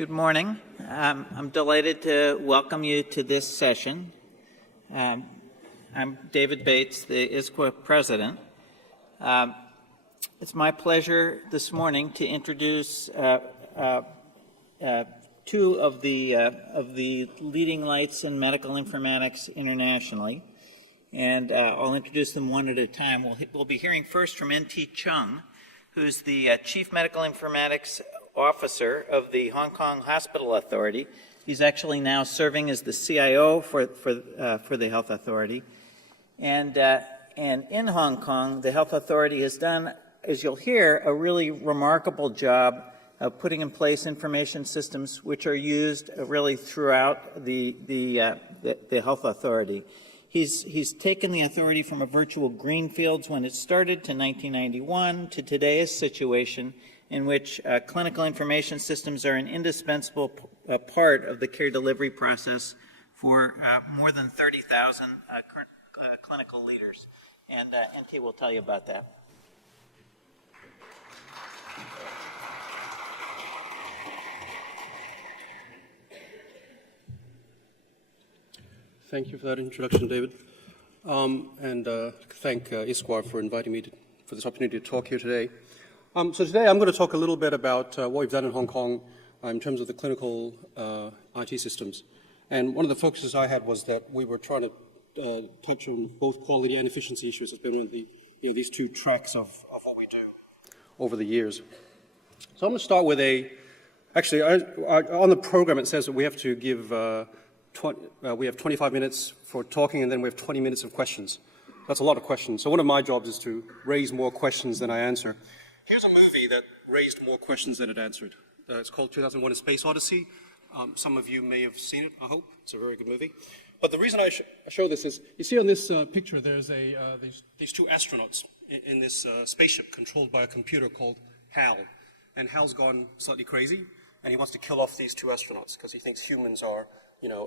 Good morning. I'm delighted to welcome you to this session. I'm David Bates, the ISQua president. It's my pleasure this morning to introduce two of the leading lights in medical informatics internationally, and I'll introduce them one at a time. We'll be hearing first from N.T. Chung, who's the Chief Medical Informatics Officer of the Hong Kong Hospital Authority. He's actually now serving as the CIO for the Health Authority. And in Hong Kong, the Health Authority has done, as you'll hear, a really remarkable job of putting in place information systems which are used really throughout the Health Authority. He's taken the authority from a virtual greenfields when it started to 1991 to today's situation in which clinical information systems are an indispensable part of the care delivery process for more than 30,000 clinical leaders. And NT will tell you about that. Thank you for that introduction, David. And thank ISQua for inviting me for this opportunity to talk here today. So today I'm going to talk a little bit about what we've done in Hong Kong in terms of the clinical IT systems. And one of the focuses I had was that we were trying to touch on both quality and efficiency issues. It's been one of the, these two tracks of what we do over the years. So I'm going to start with actually on the program it says that we have to give, we have 25 minutes for talking and then we have 20 minutes of questions. That's a lot of questions. So one of my jobs is to raise more questions than I answer. Here's a movie that raised more questions than it answered. It's called 2001 A Space Odyssey. Some of you may have seen it, I hope. It's a very good movie. But the reason I show this is, you see on this picture there's these two astronauts in this spaceship controlled by a computer called HAL. And HAL's gone slightly crazy, and he wants to kill off these two astronauts because he thinks humans are,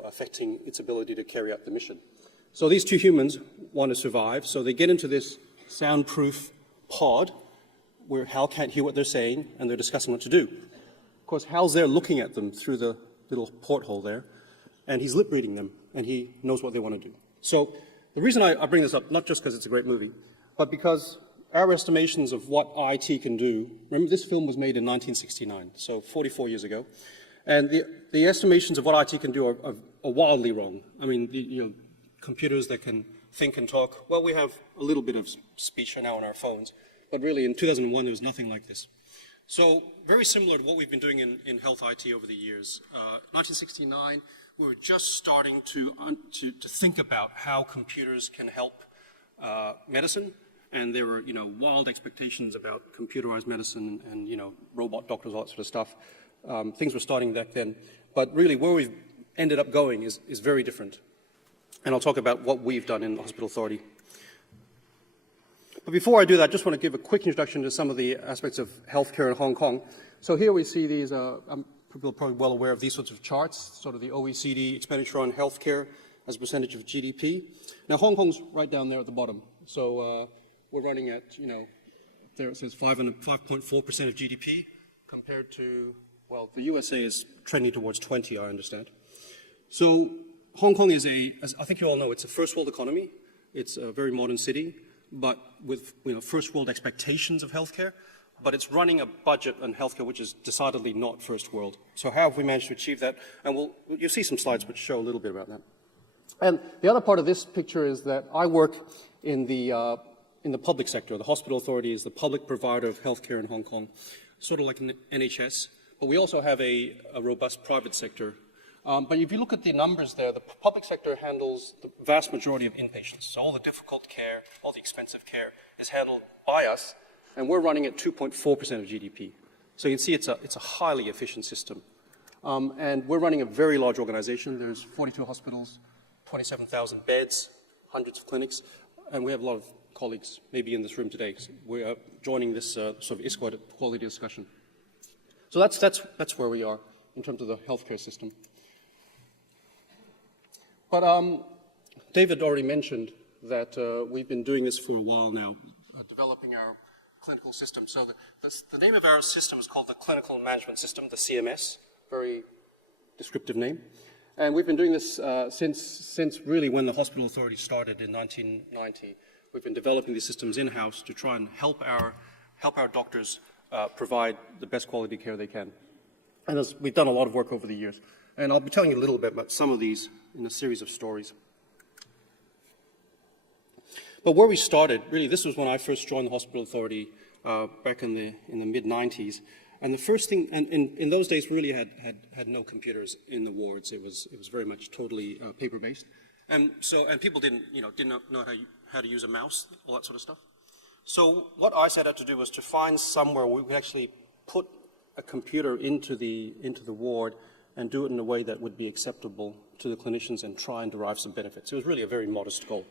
affecting its ability to carry out the mission. So these two humans want to survive, so they get into this soundproof pod where Hal can't hear what they're saying, and they're discussing what to do. Of course, Hal's there looking at them through the little porthole there, and he's lip reading them, and he knows what they want to do. So the reason I bring this up, not just because it's a great movie, but because our estimations of what IT can do, remember this film was made in 1969, so 44 years ago, and the estimations of what IT can do are wildly wrong. I mean, computers that can think and talk, well, we have a little bit of speech now on our phones, but really in 2001 there was nothing like this. So very similar to what we've been doing in health IT over the years. 1969, we were just starting to think about how computers can help medicine, and there were wild expectations about computerized medicine and robot doctors, all that sort of stuff. Things were starting back then, but really where we've ended up going is very different. And I'll talk about what we've done in the Hospital Authority. But before I do that, I just want to give a quick introduction to some of the aspects of healthcare in Hong Kong. So here we see these, people are probably well aware of these sorts of charts, sort of the OECD expenditure on healthcare as a percentage of GDP. Now Hong Kong's right down there at the bottom. So we're running at, there it says 5.4% of GDP compared to, well, the USA is trending towards 20, I understand. So Hong Kong is as I think you all know, it's a first world economy. It's a very modern city, but with first world expectations of healthcare, but it's running a budget on healthcare which is decidedly not first world. So how have we managed to achieve that? And you'll see some slides which show a little bit about that. And the other part of this picture is that I work in the public sector. The Hospital Authority is the public provider of healthcare in Hong Kong, sort of like an NHS, but we also have a robust private sector. But if you look at the numbers there, the public sector handles the vast majority of inpatients. So all the difficult care, all the expensive care is handled by us, and we're running at 2.4% of GDP. So you can see it's a highly efficient system. And we're running a very large organization. There's 42 hospitals, 27,000 beds, hundreds of clinics, and we have a lot of colleagues maybe in this room today. So we are joining this sort of ISQua quality discussion. So that's where we are in terms of the healthcare system. But David already mentioned that we've been doing this for a while now, developing our clinical system. So the name of our system is called the Clinical Management System, the CMS, very descriptive name. And we've been doing this since really when the hospital authority started in 1990. We've been developing these systems in-house to try and help our doctors provide the best quality care they can. And we've done a lot of work over the years. And I'll be telling you a little bit about some of these in a series of stories. But where we started, really, this was when I first joined the hospital authority back in the mid-90s. And the first thing, and in those days, we really had no computers in the wards. It was very much totally paper-based. And people didn't know how to use a mouse, all that sort of stuff. So what I set out to do was to find somewhere where we could actually put a computer into the ward and do it in a way that would be acceptable to the clinicians and try and derive some benefits. It was really a very modest goal.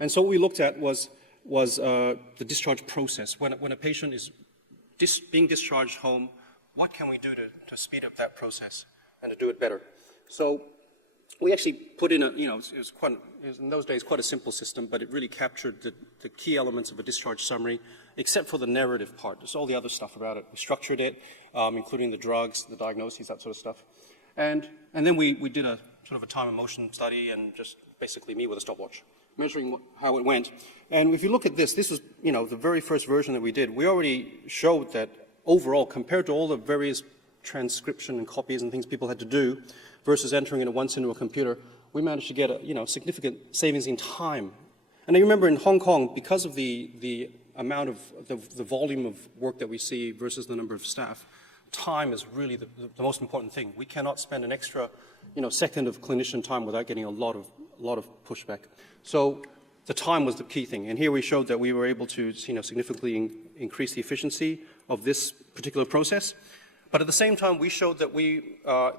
And so what we looked at was the discharge process. When a patient is being discharged home, what can we do to speed up that process and to do it better? So we actually put in it was in those days quite a simple system, but it really captured the key elements of a discharge summary, except for the narrative part. There's all the other stuff about it. We structured it, including the drugs, the diagnoses, that sort of stuff. And then we did a sort of a time and motion study, and just basically me with a stopwatch, measuring how it went. And if you look at this was, the very first version that we did. We already showed that overall, compared to all the various transcription and copies and things people had to do versus entering it once into a computer, we managed to get a significant savings in time. And I remember in Hong Kong, because of the amount of the volume of work that we see versus the number of staff, time is really the most important thing. We cannot spend an extra second of clinician time without getting a lot of pushback. So the time was the key thing. And here we showed that we were able to significantly increase the efficiency of this particular process. But at the same time, we showed that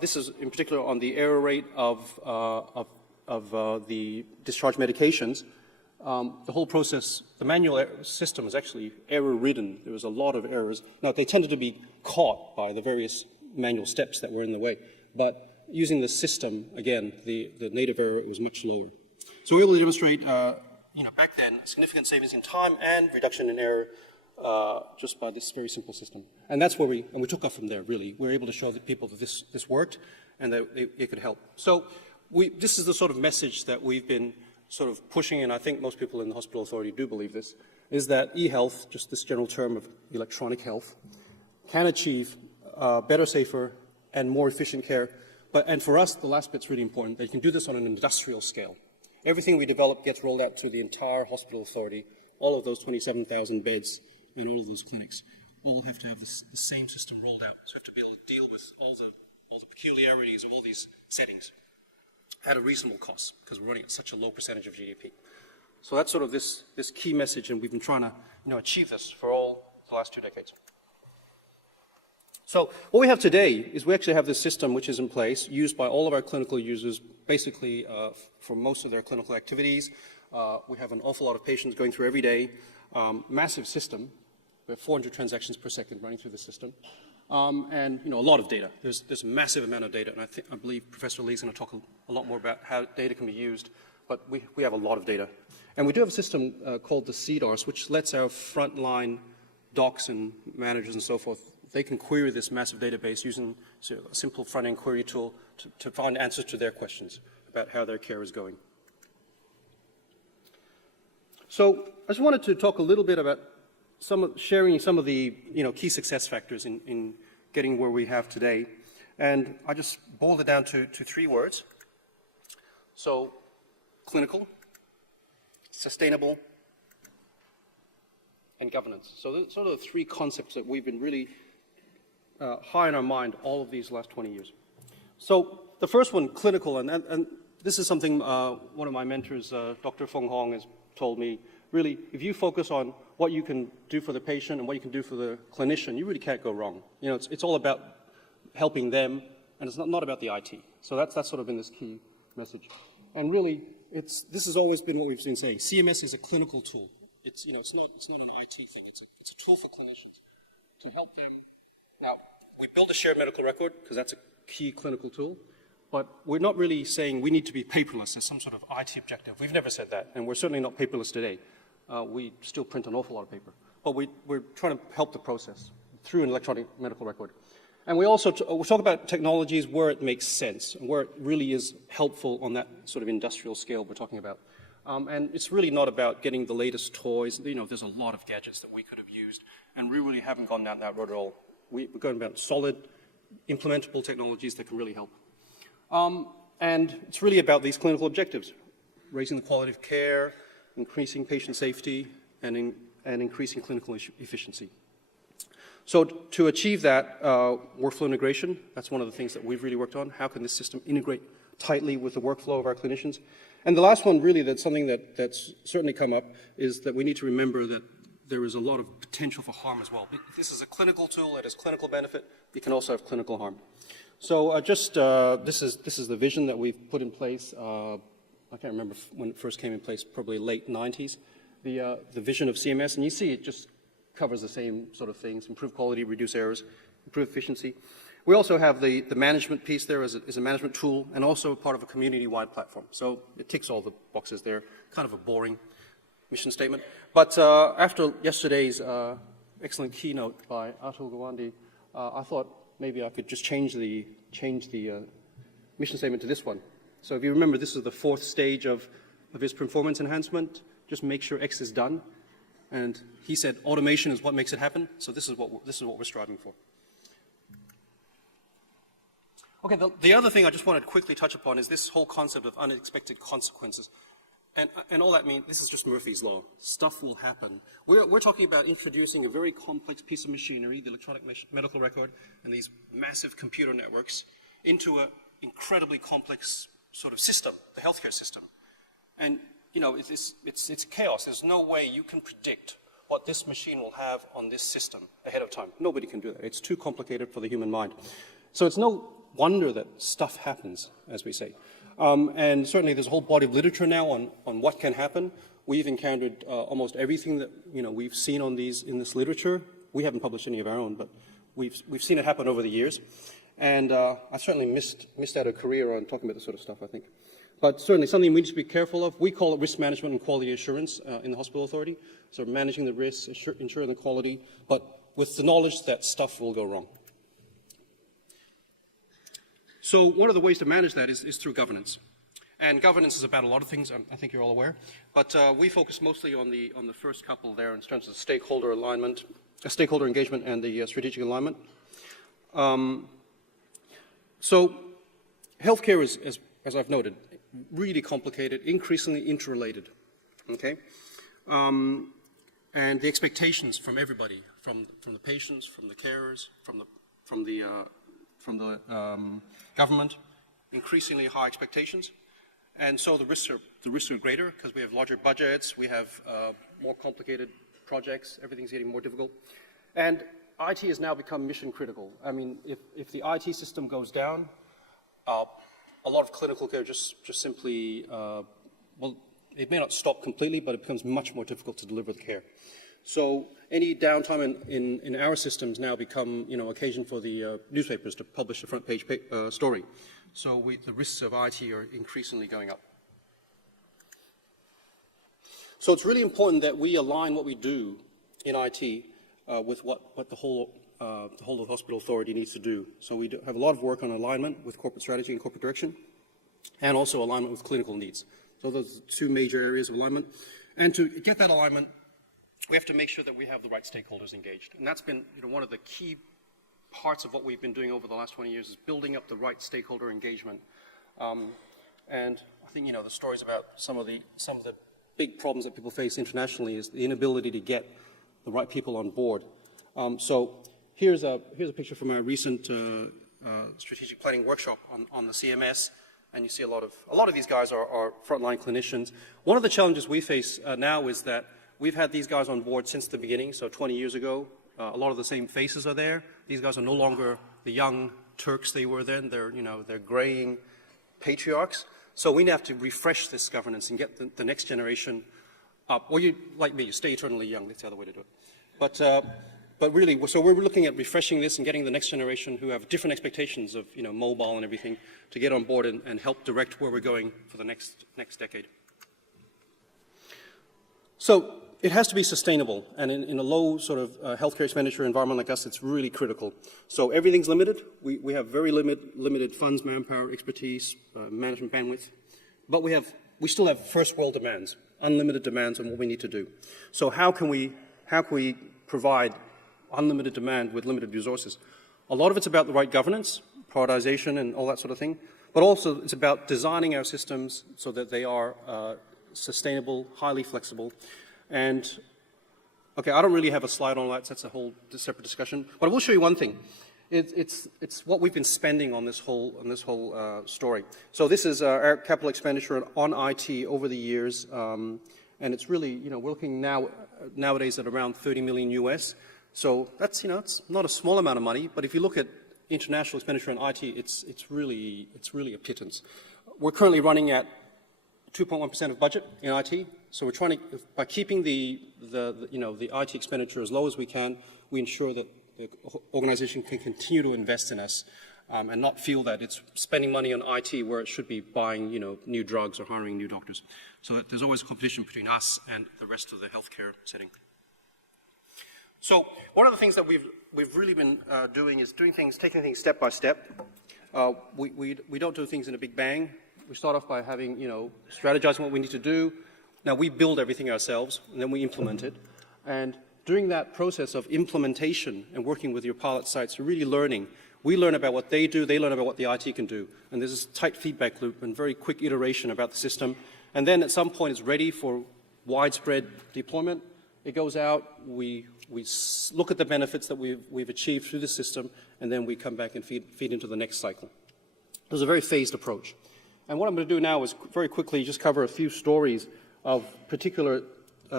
this is in particular on the error rate of the discharge medications. The whole process, the manual system is actually error-ridden. There was a lot of errors. Now, they tended to be caught by the various manual steps that were in the way. But using the system, again, the native error was much lower. So we were able to demonstrate, back then, significant savings in time and reduction in error just by this very simple system. And that's where we took off from there, really. We were able to show the people that this worked and that it could help. So this is the sort of message that we've been sort of pushing, and I think most people in the hospital authority do believe this, is that e-health, just this general term of electronic health, can achieve better, safer, and more efficient care. And for us, the last bit's really important, that you can do this on an industrial scale. Everything we develop gets rolled out to the entire hospital authority, all of those 27,000 beds and all of those clinics all have to have the same system rolled out. So we have to be able to deal with all the peculiarities of all these settings at a reasonable cost, because we're running at such a low percentage of GDP. So that's sort of this key message, and we've been trying to achieve this for all the last 2 decades. So what we have today is we actually have this system which is in place, used by all of our clinical users, basically for most of their clinical activities. We have an awful lot of patients going through every day. Massive system. We have 400 transactions per second running through the system. And a lot of data. There's a massive amount of data, and I believe Professor Lee's going to talk a lot more about how data can be used, but we have a lot of data. And we do have a system called the CDARS, which lets our frontline docs and managers and so forth, they can query this massive database using a simple front-end query tool to find answers to their questions about how their care is going. So I just wanted to talk a little bit about sharing some of the key success factors in getting where we have today. And I just boiled it down to 3 words. So clinical, sustainable, and governance. So those are sort of the 3 concepts that we've been really high in our mind all of these last 20 years. So the first one, clinical, and this is something one of my mentors, Dr. Feng Hong, has told me. Really, if you focus on what you can do for the patient and what you can do for the clinician, you really can't go wrong. It's all about helping them, and it's not about the IT. So that's sort of been this key message. And really, this has always been what we've been saying. CMS is a clinical tool. It's not an IT thing. It's a tool for clinicians to help them. Now, we build a shared medical record because that's a key clinical tool. But we're not really saying we need to be paperless as some sort of IT objective. We've never said that, and we're certainly not paperless today. We still print an awful lot of paper. But we're trying to help the process through an electronic medical record. And we also we'll talk about technologies where it makes sense and where it really is helpful on that sort of industrial scale we're talking about. And it's really not about getting the latest toys. You know, there's a lot of gadgets that we could have used, and we really haven't gone down that road at all. We're going about solid, implementable technologies that can really help. And it's really about these clinical objectives: raising the quality of care, increasing patient safety, and increasing clinical efficiency. So to achieve that workflow integration, that's one of the things that we've really worked on. How can this system integrate tightly with the workflow of our clinicians? And the last one, really, that's something that's certainly come up, is that we need to remember that there is a lot of potential for harm as well. If this is a clinical tool that has clinical benefit, it can also have clinical harm. So this is the vision that we've put in place. I can't remember when it first came in place, probably late 90s. The vision of CMS, and you see it just covers the same sort of things: improve quality, reduce errors, improve efficiency. We also have the management piece there as a management tool, and also part of a community-wide platform. So it ticks all the boxes there. Kind of a boring mission statement. But after yesterday's excellent keynote by Atul Gawande, I thought maybe I could just change the mission statement to this one. So if you remember, this is the fourth stage of his performance enhancement. Just make sure X is done. And he said automation is what makes it happen. So this is what we're striving for. Okay, the other thing I just wanted to quickly touch upon is this whole concept of unexpected consequences. And all that means, this is just Murphy's Law. Stuff will happen. We're talking about introducing a very complex piece of machinery, the electronic medical record, and these massive computer networks into an incredibly complex sort of system, the healthcare system. And, you know, it's chaos. There's no way you can predict what this machine will have on this system ahead of time. Nobody can do that. It's too complicated for the human mind. So it's no wonder that stuff happens, as we say. And certainly there's a whole body of literature now on what can happen. We've encountered almost everything that we've seen in this literature. We haven't published any of our own, but we've seen it happen over the years. And I certainly missed out a career on talking about this sort of stuff, I think. But certainly something we need to be careful of. We call it risk management and quality assurance in the hospital authority. So managing the risks, ensuring the quality, but with the knowledge that stuff will go wrong. So one of the ways to manage that is through governance. And governance is about a lot of things, I think you're all aware. But we focus mostly on the first couple there in terms of stakeholder alignment, stakeholder engagement, and the strategic alignment. So healthcare is, as I've noted, really complicated, increasingly interrelated. Okay, and the expectations from everybody, from the patients, from the carers, from the government, increasingly high expectations. And so the risks are greater because we have larger budgets, we have more complicated projects, everything's getting more difficult. And IT has now become mission critical. I mean, if the IT system goes down, a lot of clinical care just simply, well, it may not stop completely, but it becomes much more difficult to deliver the care. So any downtime in our systems now become, occasion for the newspapers to publish a front page story. So the risks of IT are increasingly going up. So it's really important that we align what we do in IT with what the whole of the hospital authority needs to do. So we have a lot of work on alignment with corporate strategy and corporate direction, and also alignment with clinical needs. So those are two major areas of alignment. And to get that alignment, we have to make sure that we have the right stakeholders engaged. And that's been one of the key parts of what we've been doing over the last 20 years is building up the right stakeholder engagement. And I think the stories about some of the big problems that people face internationally is the inability to get the right people on board. So here's a picture from our recent strategic planning workshop on the CMS. And you see a lot of these guys are frontline clinicians. One of the challenges we face now is that we've had these guys on board since the beginning, so 20 years ago. A lot of the same faces are there. These guys are no longer the young Turks they were then. They're graying patriarchs. So we have to refresh this governance and get the next generation up. Or you, like me, you stay eternally young. That's the other way to do it. But really, so we're looking at refreshing this and getting the next generation who have different expectations of mobile and everything to get on board and help direct where we're going for the next decade. So it has to be sustainable, and in a low sort of healthcare expenditure environment like us, it's really critical. So everything's limited. We have very limited funds, manpower, expertise, management bandwidth, but we still have first world demands, unlimited demands on what we need to do. So how can we provide unlimited demand with limited resources? A lot of it's about the right governance, prioritization, and all that sort of thing, but also it's about designing our systems so that they are sustainable, highly flexible. And, okay, I don't really have a slide on that, so that's a whole separate discussion. But I will show you one thing. It's what we've been spending on this whole story. So this is our capital expenditure on IT over the years, and it's really, we're looking nowadays at around 30 million US. So that's, it's not a small amount of money, but if you look at international expenditure on IT, it's really a pittance. We're currently running at 2.1% of budget in IT. So we're trying to, by keeping the IT expenditure as low as we can, we ensure that the organization can continue to invest in us and not feel that it's spending money on IT where it should be buying, new drugs or hiring new doctors. So that there's always a competition between us and the rest of the healthcare setting. So one of the things that we've really been doing is taking things step by step. We don't do things in a big bang. We start off by having, strategizing what we need to do. Now we build everything ourselves, and then we implement it. And during that process of implementation and working with your pilot sites, you're really learning. We learn about what they do, they learn about what the IT can do. And there's this tight feedback loop and very quick iteration about the system. And then at some point it's ready for widespread deployment. It goes out, we look at the benefits that we've achieved through the system, and then we come back and feed into the next cycle. There's a very phased approach. And what I'm going to do now is very quickly just cover a few stories of particular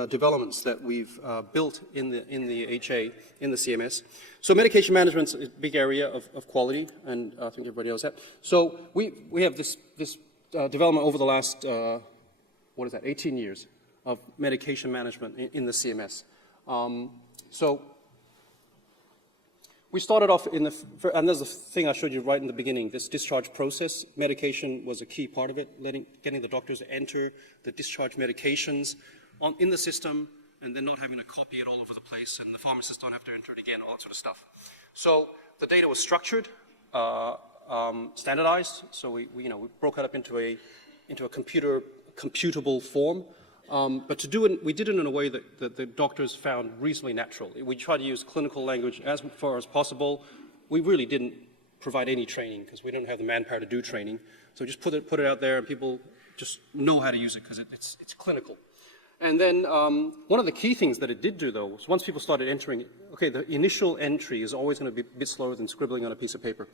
developments that we've built in the HA, in the CMS. So medication management is a big area of quality, and I think everybody knows that. So we have this development over the last, 18 years of medication management in the CMS. So we started off and there's a thing I showed you right in the beginning, this discharge process. Medication was a key part of it, getting the doctors to enter the discharge medications in the system, and then not having to copy it all over the place, and the pharmacists don't have to enter it again, all that sort of stuff. So the data was structured, standardized, so we broke it up into a computable form. But to do it, we did it in a way that the doctors found reasonably natural. We tried to use clinical language as far as possible. We really didn't provide any training because we don't have the manpower to do training. So just put it out there, and people just know how to use it because it's clinical. And then one of the key things that it did do, though, was once people started entering, okay, the initial entry is always going to be a bit slower than scribbling on a piece of paper.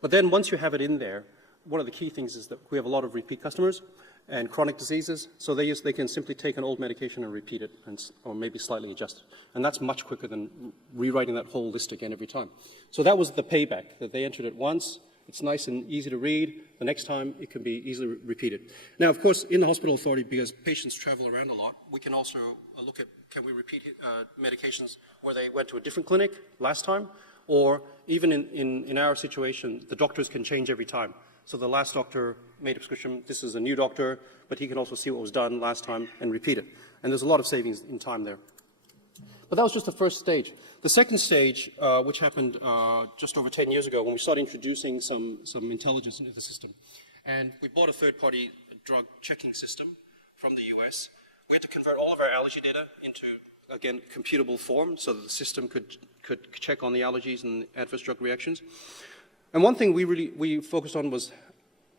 But then once you have it in there, one of the key things is that we have a lot of repeat customers and chronic diseases, so they can simply take an old medication and repeat it, or maybe slightly adjust it. And that's much quicker than rewriting that whole list again every time. So that was the payback, that they entered it once, it's nice and easy to read, the next time it can be easily repeated. Now, of course, in the hospital authority, because patients travel around a lot, we can also look at, can we repeat medications where they went to a different clinic last time, or even in our situation, the doctors can change every time. So the last doctor made a prescription, this is a new doctor, but he can also see what was done last time and repeat it. And there's a lot of savings in time there. But that was just the first stage. The second stage, which happened just over 10 years ago, when we started introducing some intelligence into the system. And we bought a third-party drug checking system from the US. We had to convert all of our allergy data into, again, computable form so that the system could check on the allergies and adverse drug reactions. And one thing we focused on was,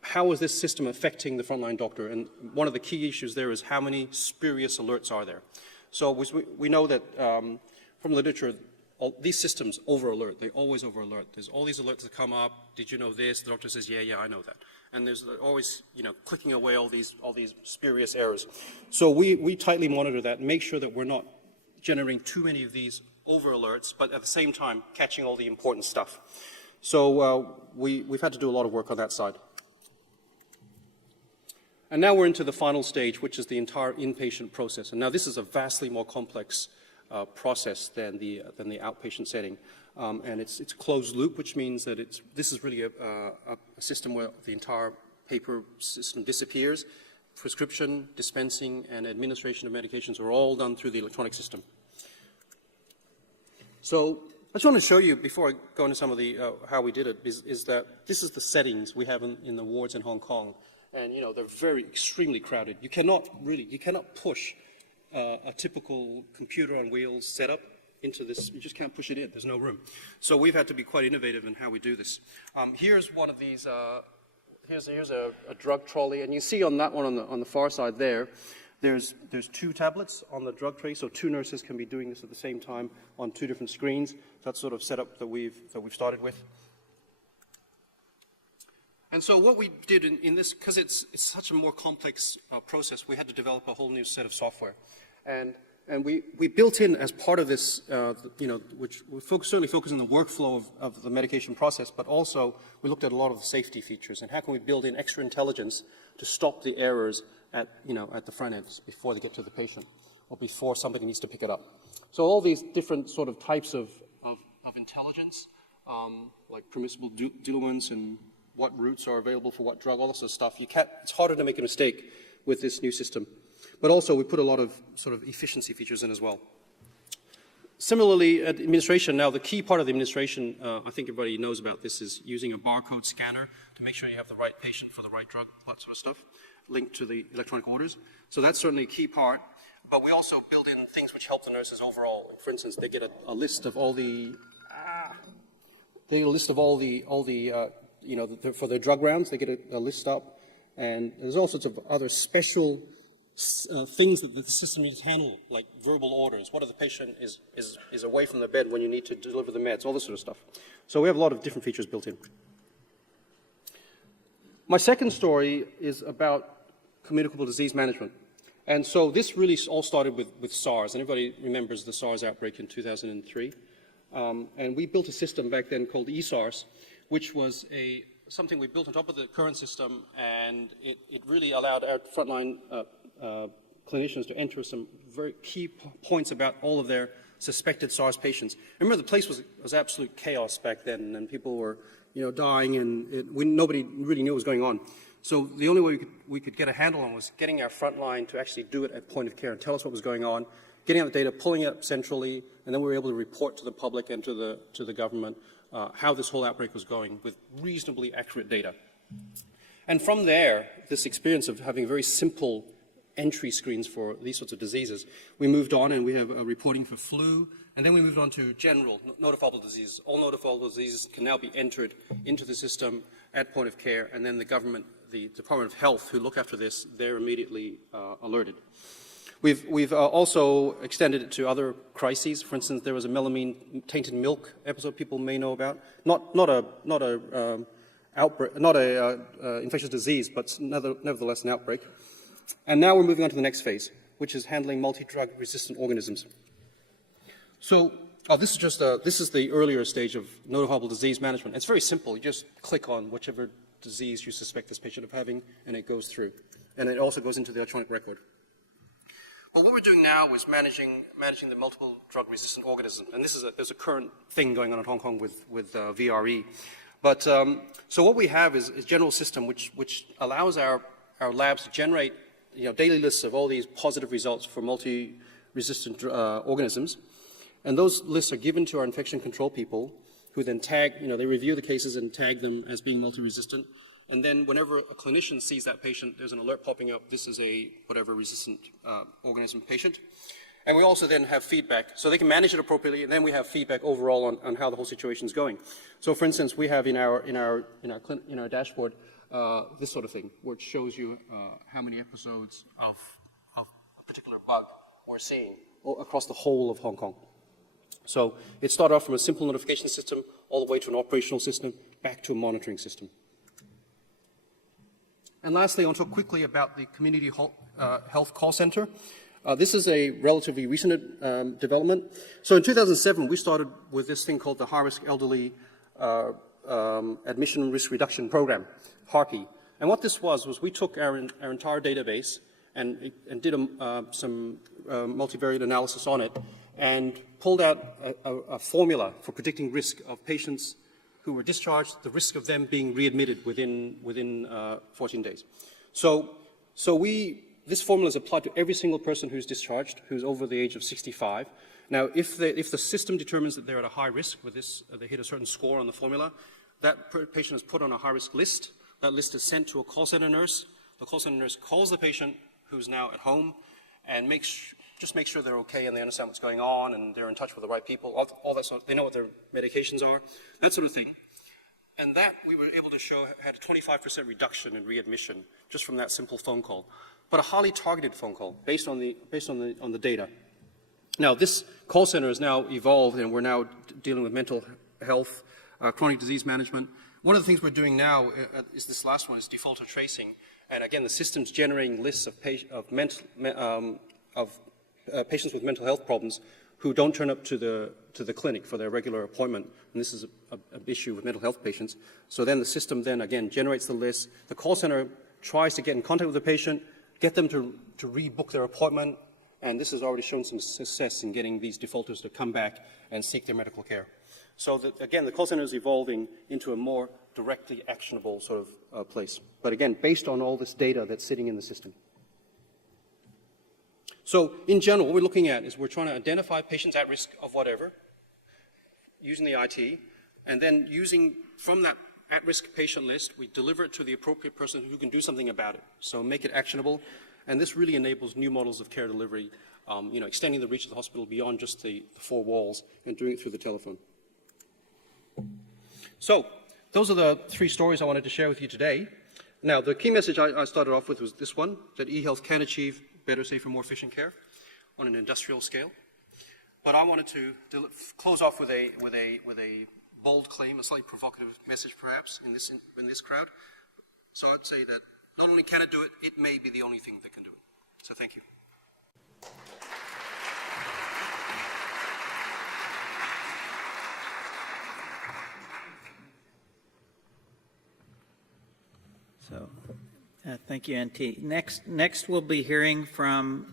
how is this system affecting the frontline doctor? And one of the key issues there is how many spurious alerts are there. So we know that from literature, these systems over-alert. They always over-alert. There's all these alerts that come up. Did you know this? The doctor says, yeah, I know that. And there's always, clicking away all these spurious errors. So we tightly monitor that and make sure that we're not generating too many of these over-alerts, but at the same time catching all the important stuff. So we've had to do a lot of work on that side. And now we're into the final stage, which is the entire inpatient process. And now this is a vastly more complex process than the outpatient setting. And it's closed loop, which means that this is really a system where the entire paper system disappears. prescription, dispensing, and administration of medications are all done through the electronic system. So I just want to show you, before I go into some of the how we did it, is that this is the settings we have in the wards in Hong Kong. And, they're very extremely crowded. You cannot push a typical computer on wheels setup into this. You just can't push it in. There's no room. So we've had to be quite innovative in how we do this. Here's one of these, here's a drug trolley. And you see on that one on the far side there's 2 tablets on the drug tray, so 2 nurses can be doing this at the same time on 2 different screens. That's sort of setup that we've started with. And so what we did in this, because it's such a more complex process, we had to develop a whole new set of software. And we built in as part of this, which we certainly focus on the workflow of the medication process, but also we looked at a lot of the safety features and how can we build in extra intelligence to stop the errors at the front end before they get to the patient or before somebody needs to pick it up. So all these different sort of types of intelligence, like permissible diluents and what routes are available for what drug, all this sort of stuff. It's harder to make a mistake with this new system. But also we put a lot of sort of efficiency features in as well. Similarly, at administration, now the key part of the administration, I think everybody knows about this, is using a barcode scanner to make sure you have the right patient for the right drug, that sort of stuff, linked to the electronic orders. So that's certainly a key part. But we also build in things which help the nurses overall. For instance, they get a list of all the, for their drug rounds, they get a list up. And there's all sorts of other special things that the system needs to handle, like verbal orders. What if the patient is away from the bed when you need to deliver the meds, all this sort of stuff. So we have a lot of different features built in. My second story is about communicable disease management. And so this really all started with SARS. And everybody remembers the SARS outbreak in 2003. And we built a system back then called eSARS, which was something we built on top of the current system, and it really allowed our frontline clinicians to enter some very key points about all of their suspected SARS patients. Remember, the place was absolute chaos back then, and people were dying, and nobody really knew what was going on. So the only way we could get a handle on was getting our frontline to actually do it at point of care and tell us what was going on, getting out the data, pulling it up centrally, and then we were able to report to the public and to the government how this whole outbreak was going with reasonably accurate data. And from there, this experience of having very simple entry screens for these sorts of diseases, we moved on and we have reporting for flu, and then we moved on to general notifiable diseases. All notifiable diseases can now be entered into the system at point of care, and then the government, the Department of Health, who look after this, they're immediately alerted. We've also extended it to other crises. For instance, there was a melamine tainted milk episode people may know about. Not a infectious disease, but nevertheless an outbreak. And now we're moving on to the next phase, which is handling multi-drug resistant organisms. So this is the earlier stage of notifiable disease management. It's very simple. You just click on whichever disease you suspect this patient of having, and it goes through. And it also goes into the electronic record. Well, what we're doing now is managing the multiple drug resistant organism, and there's a current thing going on in Hong Kong with VRE. But so what we have is a general system which allows our labs to generate daily lists of all these positive results for multi-resistant organisms, and those lists are given to our infection control people, who then tag, they review the cases and tag them as being multi-resistant. And then whenever a clinician sees that patient, there's an alert popping up, this is a whatever resistant organism patient. And we also then have feedback, so they can manage it appropriately, and then we have feedback overall on how the whole situation is going. So for instance, we have in our dashboard this sort of thing, where it shows you how many episodes of a particular bug we're seeing across the whole of Hong Kong. So it started off from a simple notification system all the way to an operational system, back to a monitoring system. And lastly, I want to talk quickly about the Community Health Call Center. This is a relatively recent development. So in 2007, we started with this thing called the High-Risk Elderly Admission Risk Reduction Program, HARCI. And what this was we took our entire database and did some multivariate analysis on it and pulled out a formula for predicting risk of patients who were discharged, the risk of them being readmitted within 14 days. So So this formula is applied to every single person who's discharged, who's over the age of 65. Now, if the system determines that they're at a high risk with this, they hit a certain score on the formula, that patient is put on a high-risk list. That list is sent to a call center nurse. The call center nurse calls the patient who's now at home and just make sure they're okay and they understand what's going on and they're in touch with the right people, all that sort of, they know what their medications are, that sort of thing. And that we were able to show had a 25% reduction in readmission just from that simple phone call, but a highly targeted phone call based on the data. Now, this call center has now evolved, and we're now dealing with mental health, chronic disease management. One of the things we're doing now is this last one, is defaulter tracing. And again, the system's generating lists of patients with mental health problems who don't turn up to the clinic for their regular appointment. And this is an issue with mental health patients. So then the system then, again, generates the list. The call center tries to get in contact with the patient, get them to rebook their appointment. And this has already shown some success in getting these defaulters to come back and seek their medical care. So again, the call center is evolving into a more directly actionable sort of place. But again, based on all this data that's sitting in the system. So in general, what we're looking at is we're trying to identify patients at risk of whatever, using the IT, and then using from that at-risk patient list, we deliver it to the appropriate person who can do something about it. So make it actionable. And this really enables new models of care delivery, extending the reach of the hospital beyond just the four walls and doing it through the telephone. So those are the three stories I wanted to share with you today. Now, the key message I started off with was this one, that e-health can achieve better, safer, more efficient care on an industrial scale. But I wanted to close off with a bold claim, a slightly provocative message perhaps in this crowd. So I'd say that not only can it do it, it may be the only thing that can do it. So thank you. So, thank you, NT. Next we'll be hearing from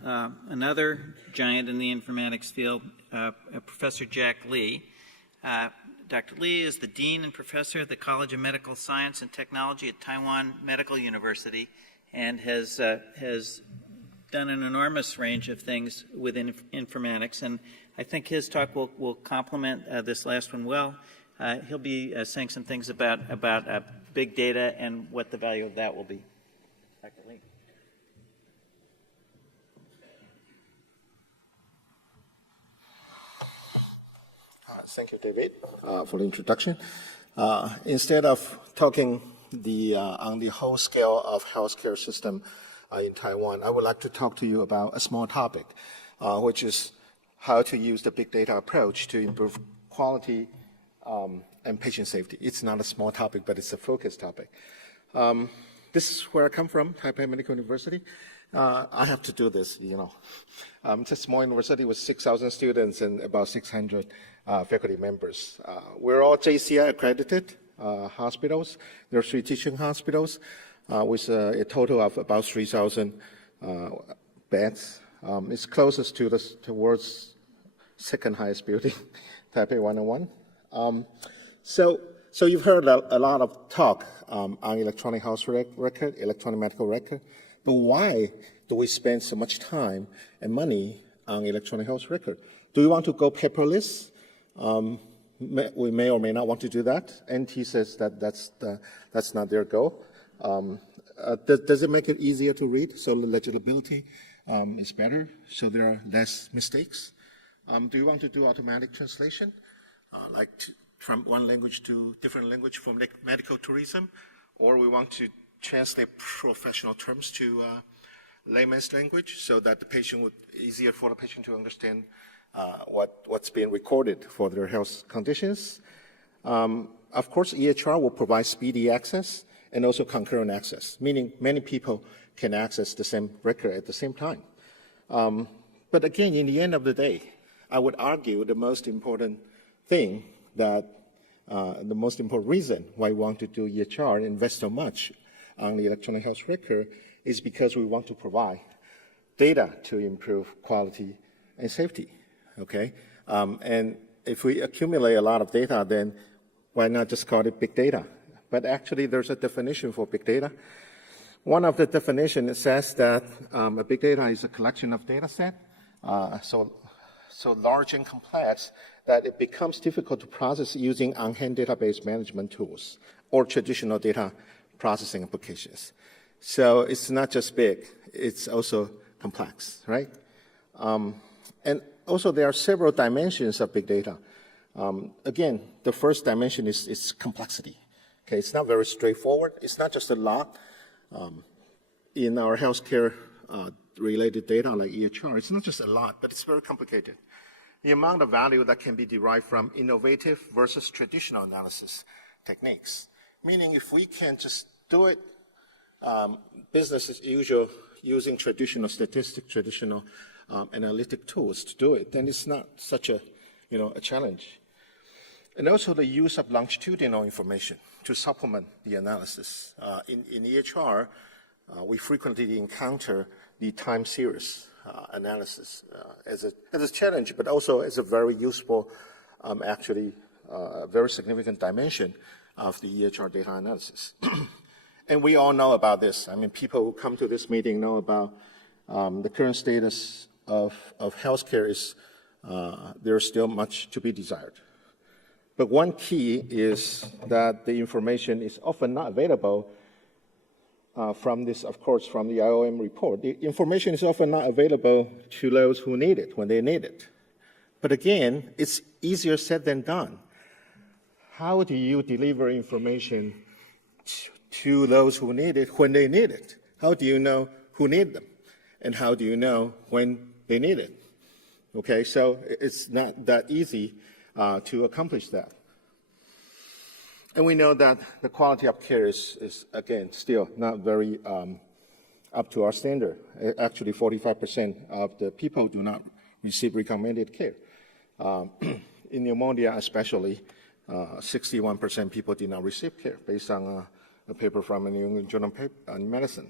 another giant in the informatics field, Professor Jack Lee. Dr. Lee is the Dean and Professor at the College of Medical Science and Technology at Taiwan Medical University and has done an enormous range of things within informatics. And I think his talk will complement this last one well. He'll be saying some things about big data and what the value of that will be. Dr. Lee. Thank you, David, for the introduction. Instead of talking on the whole scale of healthcare system in Taiwan, I would like to talk to you about a small topic, which is how to use the big data approach to improve quality and patient safety. It's not a small topic, but it's a focused topic. This is where I come from, Taipei Medical University. I have to do this, It's a small university with 6,000 students and about 600 faculty members. We're all JCI accredited hospitals. There are 3 teaching hospitals with a total of about 3,000 beds. It's closest to the world's second highest building, Taipei 101. So you've heard a lot of talk on electronic health record, electronic medical record, but why do we spend so much time and money on electronic health record? Do we want to go paperless? We may or may not want to do that. NT says that's not their goal. Does it make it easier to read so the legibility is better, so there are less mistakes? Do you want to do automatic translation, from one language to different language from medical tourism, or we want to translate professional terms to layman's language so that easier for the patient to understand what's being recorded for their health conditions. Of course, EHR will provide speedy access and also concurrent access, meaning many people can access the same record at the same time. But again, in the end of the day, I would argue the most important thing the most important reason why we want to do EHR and invest so much on the electronic health record is because we want to provide data to improve quality and safety, okay? And if we accumulate a lot of data, then why not just call it big data? But actually, there's a definition for big data. One of the definitions says that a big data is a collection of data set, so large and complex that it becomes difficult to process using on-hand database management tools or traditional data processing applications. So it's not just big, it's also complex, right? And also there are several dimensions of big data. Again, the first dimension is complexity. Okay, it's not very straightforward. It's not just a lot. In our healthcare related data like EHR, it's not just a lot, but it's very complicated. The amount of value that can be derived from innovative versus traditional analysis techniques. Meaning if we can just do it business as usual using traditional statistics, traditional analytic tools to do it, then it's not such a challenge. And also the use of longitudinal information to supplement the analysis. In EHR, we frequently encounter the time series analysis as a challenge, but also as a very useful, very significant dimension of the EHR data analysis. And we all know about this. I mean, people who come to this meeting know about the current status of healthcare is there's still much to be desired. But one key is that the information is often not available from this, of course, from the IOM report. The information is often not available to those who need it when they need it. But again, it's easier said than done. How do you deliver information to those who need it when they need it? How do you know who need them? And how do you know when they need it? Okay, so it's not that easy to accomplish that. And we know that the quality of care is again, still not very up to our standard. Actually, 45% of the people do not receive recommended care. In pneumonia especially, 61% people did not receive care based on a paper from a New England Journal of Medicine.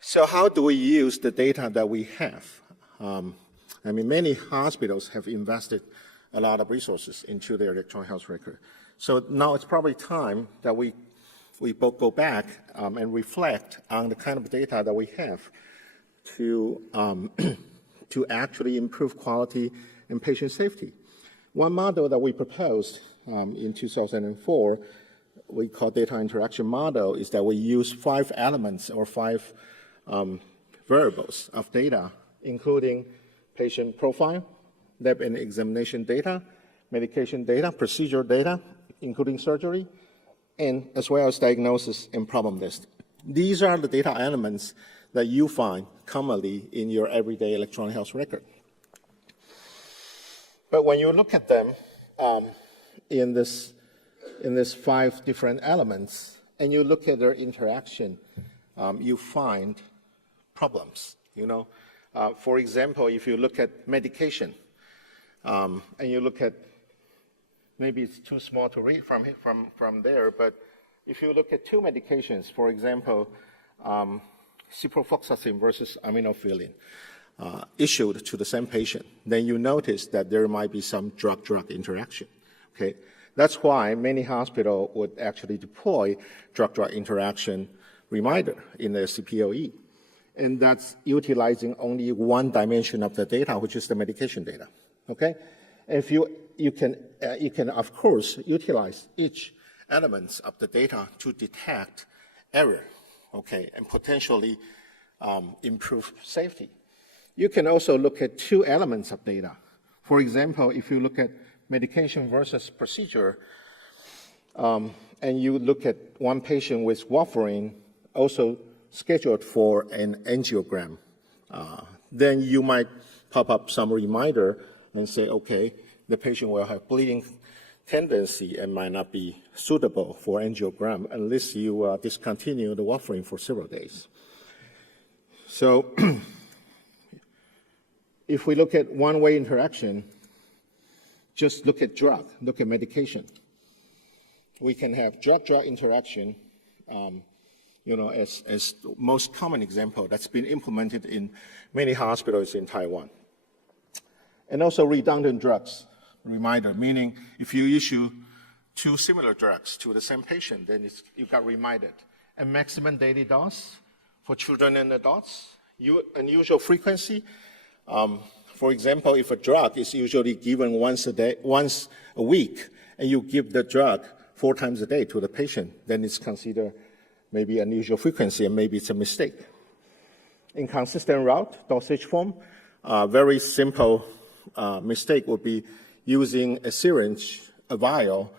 So how do we use the data that we have? I mean, many hospitals have invested a lot of resources into their electronic health record. So now it's probably time that we both go back and reflect on the kind of data that we have to actually improve quality and patient safety. One model that we proposed in 2004, we call data interaction model, is that we use 5 elements or 5 variables of data, including patient profile, lab and examination data, medication data, procedure data, including surgery, and as well as diagnosis and problem list. These are the data elements that you find commonly in your everyday electronic health record. But when you look at them in this 5 different elements, and you look at their interaction, you find problems. For example, if you look at medication, and you look at, maybe it's too small to read from there, but if you look at 2 medications, for example, ciprofloxacin versus aminophylline, issued to the same patient, then you notice that there might be some drug-drug interaction. Okay, that's why many hospitals would actually deploy drug-drug interaction reminder in their CPOE, and that's utilizing only one dimension of the data, which is the medication data. Okay, if you can of course utilize each element of the data to detect error, okay, and potentially improve safety. You can also look at 2 elements of data. For example, if you look at medication versus procedure, and you look at one patient with warfarin also scheduled for an angiogram, then you might pop up some reminder and say, okay, the patient will have bleeding tendency and might not be suitable for angiogram unless you discontinue the warfarin for several days. So if we look at one-way interaction, just look at drug, look at medication. We can have drug-drug interaction, as most common example that's been implemented in many hospitals in Taiwan. And also redundant drugs, reminder, meaning if you issue 2 similar drugs to the same patient, then you got reminded a maximum daily dose for children and adults, unusual frequency. For example, if a drug is usually given once a week, and you give the drug 4 times a day to the patient, then it's considered maybe unusual frequency, and maybe it's a mistake. Inconsistent route, dosage form, very simple mistake would be using a syringe, a vial,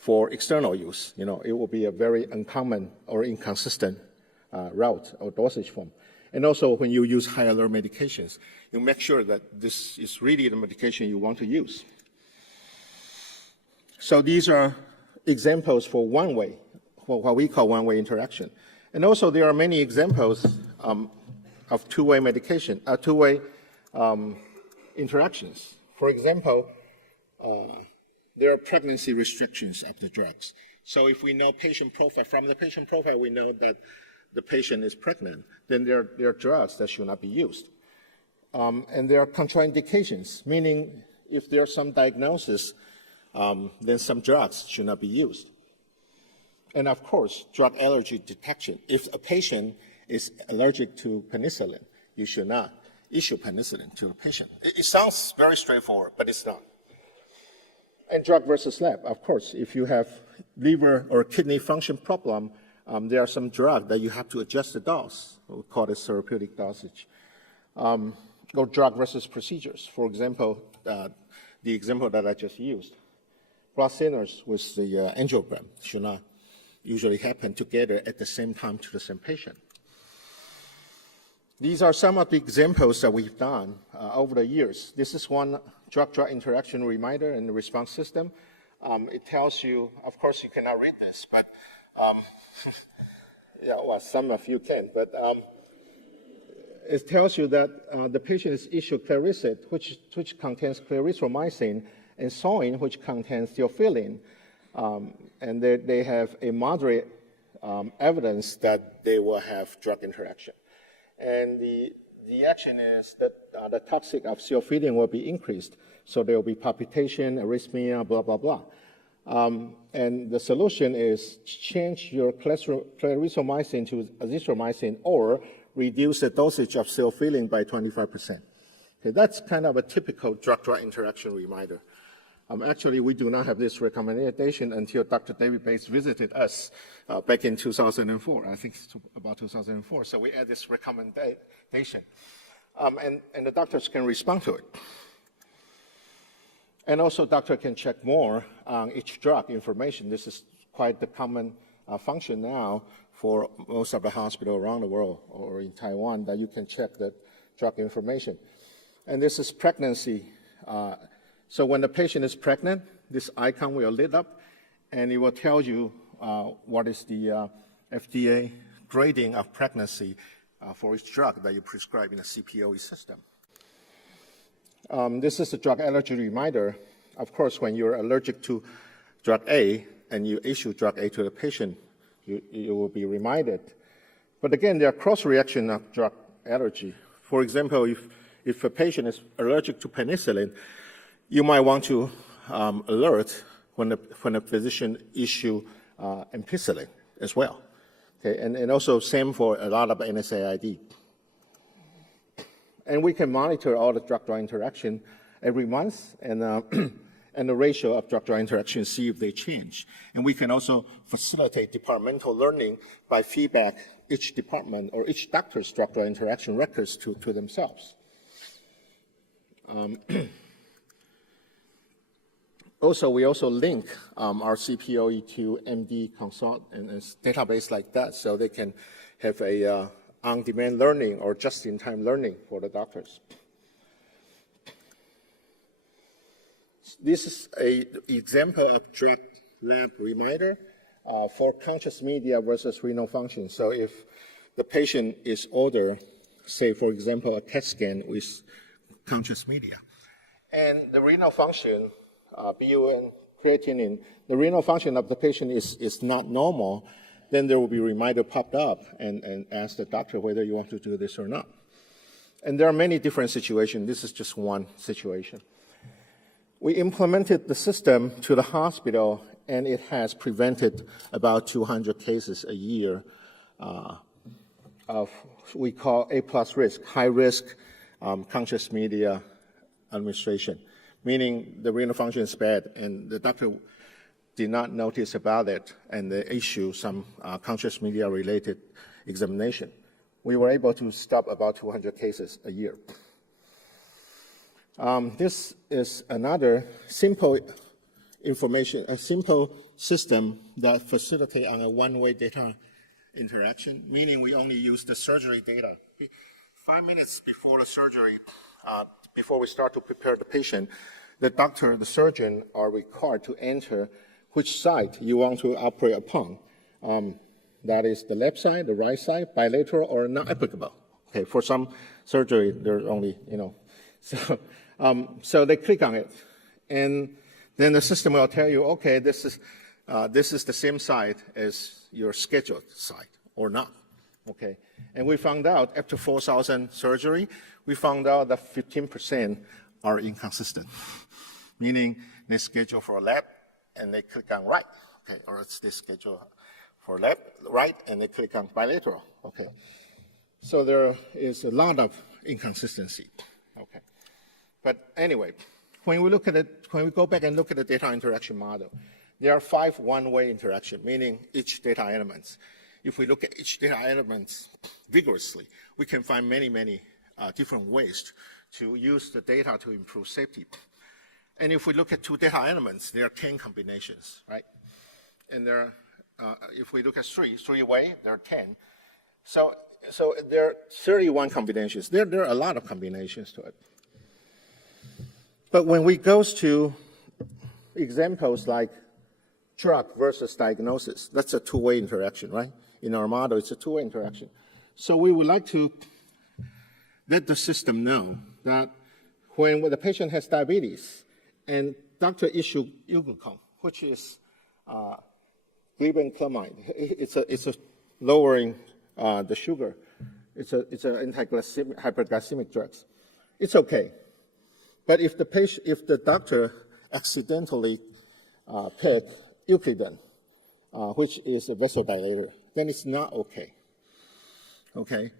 for external use. It will be a very uncommon or inconsistent route or dosage form. And also, when you use high alert medications, you make sure that this is really the medication you want to use. So these are examples for one-way, for what we call one-way interaction. And also, there are many examples of two-way medication, two-way interactions. For example, there are pregnancy restrictions of the drugs. So if we know patient profile, from the patient profile we know that the patient is pregnant, then there are drugs that should not be used. And there are contraindications, meaning if there's some diagnosis, then some drugs should not be used. And of course, drug allergy detection. If a patient is allergic to penicillin, you should not issue penicillin to a patient. It sounds very straightforward, but it's not. And drug versus lab, of course, if you have liver or kidney function problem, there are some drugs that you have to adjust the dose. We call it therapeutic dosage. Or drug versus procedures. For example, the example that I just used. Blood thinners with the angiogram should not usually happen together at the same time to the same patient. These are some of the examples that we've done over the years. This is one drug-drug interaction reminder in the response system. It tells you, of course you cannot read this, but yeah, well, some of you can, but it tells you that the patient is issued Clariset, which contains clarithromycin, and Soin, which contains theophylline, and they have a moderate evidence that they will have drug interaction. And the action is that the toxic of theophylline will be increased, so there will be palpitation, arrhythmia, blah, blah, blah. And the solution is change your clarithromycin to azithromycin or reduce the dosage of theophylline by 25%. Okay, that's kind of a typical drug-drug interaction reminder. Actually, we do not have this recommendation until Dr. David Bates visited us back in 2004. I think it's about 2004. So we add this recommendation. And the doctors can respond to it. And also, doctor can check more on each drug information. This is quite the common function now for most of the hospitals around the world or in Taiwan, that you can check the drug information. And this is pregnancy. So when the patient is pregnant, this icon will lit up, and it will tell you what is the FDA grading of pregnancy for each drug that you prescribe in the CPOE system. This is a drug allergy reminder. Of course, when you're allergic to drug A and you issue drug A to the patient, you will be reminded. But again, there are cross-reaction of drug allergy. For example, if a patient is allergic to penicillin, you might want to alert when a physician issue ampicillin as well. Okay, and also same for a lot of NSAID. And we can monitor all the drug-drug interaction every month and the ratio of drug-drug interaction, see if they change. And we can also facilitate departmental learning by feedback each department or each doctor's drug-drug interaction records to themselves. Also, we also link our CPOE to MD Consult and a database like that, so they can have a on-demand learning or just-in-time learning for the doctors. This is an example of drug lab reminder for conscious media versus renal function. So if the patient is ordered, say, for example, a CAT scan with conscious media, and the renal function, BUN, creatinine, the renal function of the patient is not normal, then there will be a reminder popped up and ask the doctor whether you want to do this or not. And there are many different situations. This is just one situation. We implemented the system to the hospital, and it has prevented about 200 cases a year we call A+ risk, high risk conscious media administration, meaning the renal function is bad and the doctor did not notice about it and they issue some conscious media related examination. We were able to stop about 200 cases a year. This is another simple information, a simple system that facilitates on a one-way data interaction, meaning we only use the surgery data. 5 minutes before the surgery, before we start to prepare the patient, the doctor, the surgeon are required to enter which side you want to operate upon. That is the left side, the right side, bilateral, or not applicable. Okay, for some surgery, there's only, so they click on it, and then the system will tell you, okay, this is the same side as your scheduled side, or not. Okay, and we found out after 4,000 surgery, we found out that 15% are inconsistent, meaning they schedule for left and they click on right, okay, or they schedule for left, right, and they click on bilateral, okay. So there is a lot of inconsistency, okay. But anyway, when we go back and look at the data interaction model, there are 5 one-way interaction, meaning each data elements. If we look at each data elements vigorously, we can find many different ways to use the data to improve safety. And if we look at 2 data elements, there are 10 combinations, right? And there are, if we look at three-way, there are 10. So there are 31 combinations. There are a lot of combinations to it. But when we go to examples like drug versus diagnosis, that's a 2-way interaction, right? In our model, it's a 2-way interaction. So we would like to let the system know that when the patient has diabetes and doctor issue glucagon, which is glibenclamide, it's a lowering the sugar. It's an anti-glycemic, hyperglycemic drugs. It's okay. But if the doctor accidentally pick Euclidin, which is a vasodilator, then it's not okay. Okay,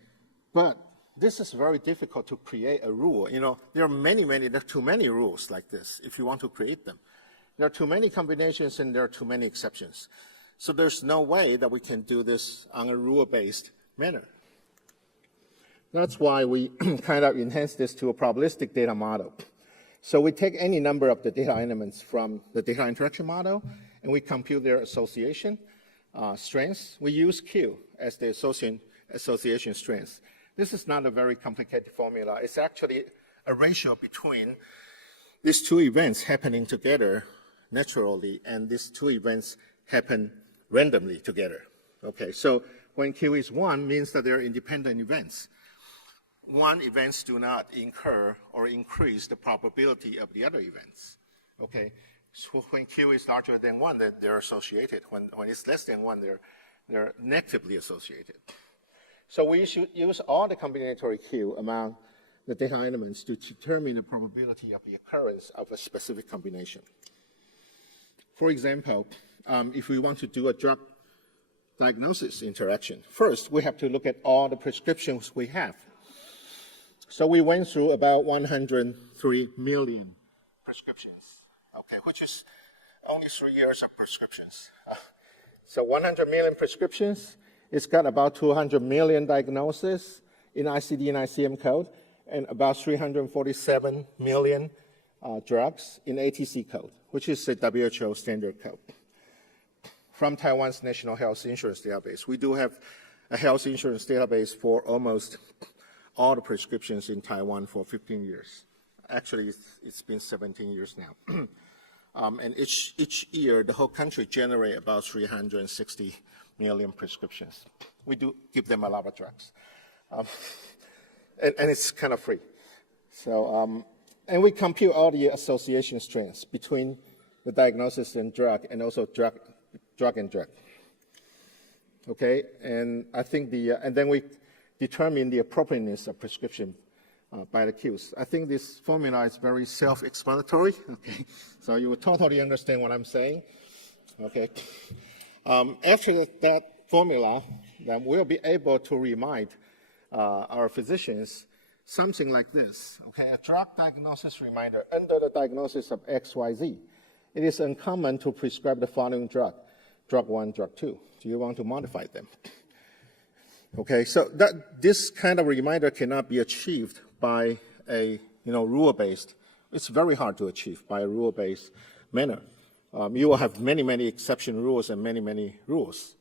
but this is very difficult to create a rule. There are too many rules like this if you want to create them. There are too many combinations and there are too many exceptions. So there's no way that we can do this on a rule-based manner. That's why we kind of enhance this to a probabilistic data model. So we take any number of the data elements from the data interaction model, and we compute their association strengths. We use Q as the association strength. This is not a very complicated formula. It's actually a ratio between these 2 events happening together naturally, and these 2 events happen randomly together. Okay, so when Q is 1 means that they're independent events. 1 events do not incur or increase the probability of the other events. Okay, so when Q is larger than 1, they're associated. When it's less than 1, they're negatively associated. So we should use all the combinatory Q among the data elements to determine the probability of the occurrence of a specific combination. For example, if we want to do a drug diagnosis interaction, first we have to look at all the prescriptions we have. So we went through about 103 million prescriptions, okay, which is only 3 years of prescriptions. So 100 million prescriptions, it's got about 200 million diagnoses in ICD and ICM code, and about 347 million drugs in ATC code, which is a WHO standard code. From Taiwan's National Health Insurance Database, we do have a health insurance database for almost all the prescriptions in Taiwan for 15 years. Actually, it's been 17 years now. And each year, the whole country generates about 360 million prescriptions. We do give them a lot of drugs. And it's kind of free. So, and we compute all the association strengths between the diagnosis and drug, and also drug and drug. Okay, and I think and then we determine the appropriateness of prescription by the Qs. I think this formula is very self-explanatory, okay? So you will totally understand what I'm saying, okay? After that, formula, then we'll be able to remind our physicians something like this, okay? A drug diagnosis reminder under the diagnosis of XYZ. It is uncommon to prescribe the following drug 1, drug 2. Do you want to modify them? Okay, so this kind of reminder cannot be achieved by a rule-based. It's very hard to achieve by a rule-based manner. You will have many, many exception rules and many, many rules.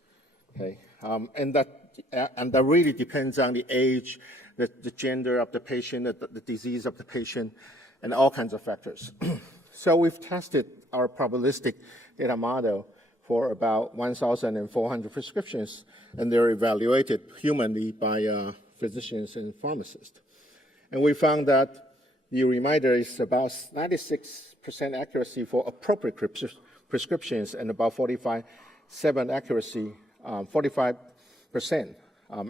Okay, and that really depends on the age, the gender of the patient, the disease of the patient, and all kinds of factors. So we've tested our probabilistic data model for about 1,400 prescriptions, and they're evaluated humanly by physicians and pharmacists. And we found that the reminder is about 96% accuracy for appropriate prescriptions and about 45%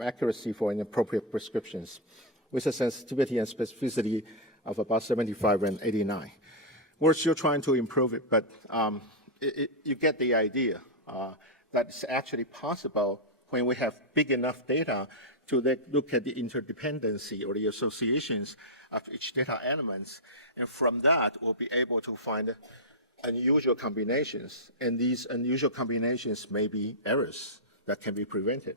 accuracy for inappropriate prescriptions, with a sensitivity and specificity of about 75 and 89. We're still trying to improve it, but you get the idea that it's actually possible when we have big enough data to look at the interdependency or the associations of each data elements. And from that, we'll be able to find unusual combinations. And these unusual combinations may be errors that can be prevented.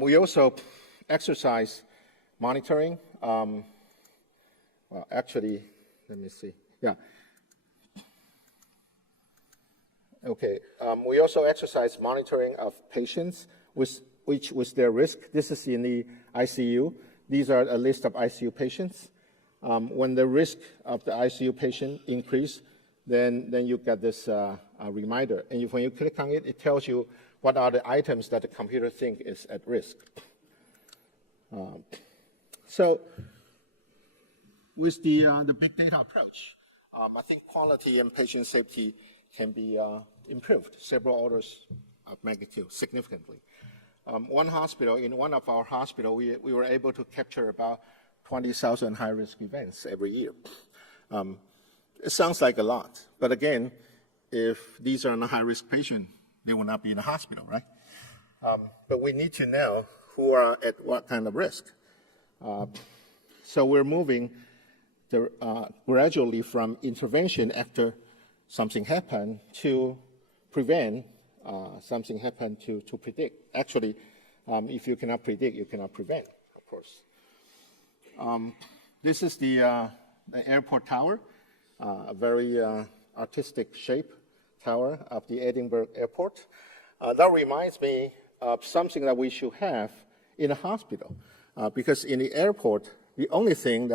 We also exercise monitoring. Well, actually, let me see. Yeah. Okay. We also exercise monitoring of patients with their risk. This is in the ICU. These are a list of ICU patients. When the risk of the ICU patient increase, then you get this reminder. And when you click on it, it tells you what are the items that the computer thinks is at risk. So with the big data approach, I think quality and patient safety can be improved several orders of magnitude significantly. One hospital, in one of our hospitals, we were able to capture about 20,000 high-risk events every year. It sounds like a lot, but again, if these are not high-risk patients, they will not be in the hospital, right? But we need to know who are at what kind of risk. So we're moving gradually from intervention after something happened to prevent something happen to predict. Actually, if you cannot predict, you cannot prevent, of course. This is the airport tower, a very artistic shape tower of the Edinburgh Airport. That reminds me of something that we should have in a hospital, because in the airport, the only thing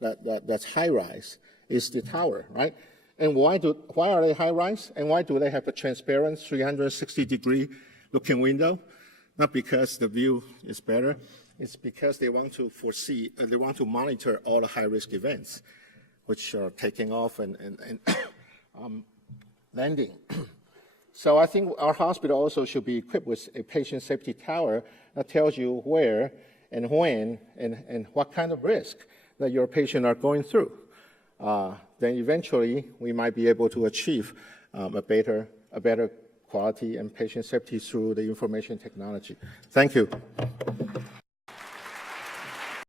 that's high-rise is the tower, right? And why are they high-rise? And why do they have a transparent 360-degree looking window? Not because the view is better. It's because they want to they want to monitor all the high-risk events, which are taking off and landing. So I think our hospital also should be equipped with a patient safety tower that tells you where and when and what kind of risk that your patient are going through. Then eventually we might be able to achieve a better quality and patient safety through the information technology. Thank you.